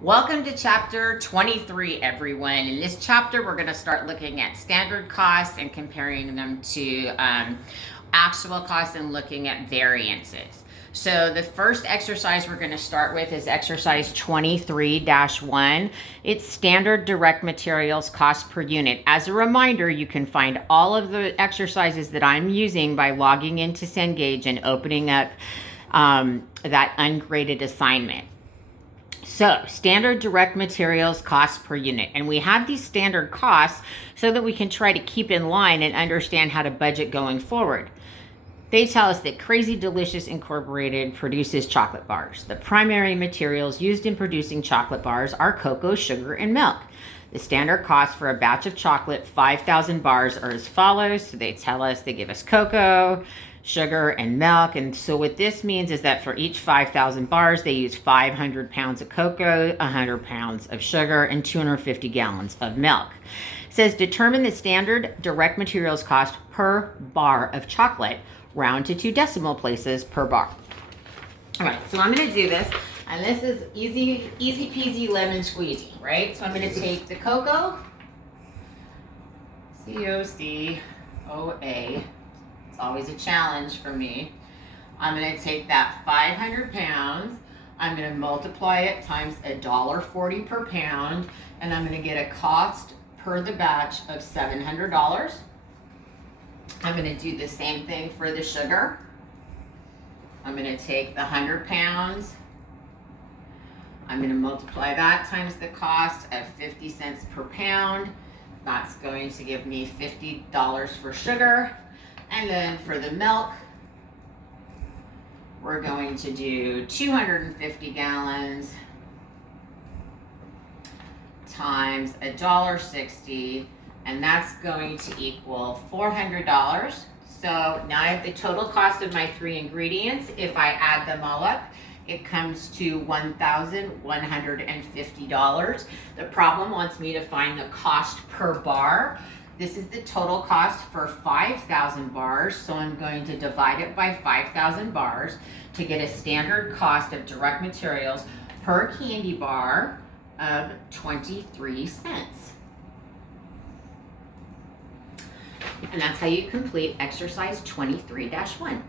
Welcome to chapter 23, everyone. In this chapter, we're going to start looking at standard costs and comparing them to actual costs and looking at variances. So the first exercise we're going to start with is exercise 23-1. It's standard direct materials cost per unit. As a reminder, you can find all of the exercises that I'm using by logging into Cengage and opening up that ungraded assignment. So standard direct materials cost per unit. And we have these standard costs so that we can try to keep in line and understand how to budget going forward. They tell us that Crazy Delicious Incorporated produces chocolate bars. The primary materials used in producing chocolate bars are cocoa, sugar, and milk. The standard cost for a batch of chocolate, 5,000 bars, are as follows. So they tell us, they give us cocoa, sugar, and milk. And so what this means is that for each 5,000 bars, they use 500 pounds of cocoa, 100 pounds of sugar, and 250 gallons of milk. It says determine the standard direct materials cost per bar of chocolate. Round to 2 decimal places per bar. All right, so I'm going to do this, and this is easy peasy lemon squeezy, right? So I'm going to take the cocoa, C-O-C-O-A. It's always a challenge for me. I'm going to take that 500 pounds. I'm going to multiply it times $1.40 per pound, and I'm going to get a cost per the batch of $700. I'm going to do the same thing for the sugar. I'm going to take the 100 pounds. I'm going to multiply that times the cost of 50 cents per pound. That's going to give me $50 for sugar. And then for the milk, we're going to do 250 gallons times $1.60. And that's going to equal $400. So now I have the total cost of my 3 ingredients. If I add them all up, it comes to $1,150. The problem wants me to find the cost per bar. This is the total cost for 5,000 bars. So I'm going to divide it by 5,000 bars to get a standard cost of direct materials per candy bar of 23 cents. And that's how you complete exercise 23-1.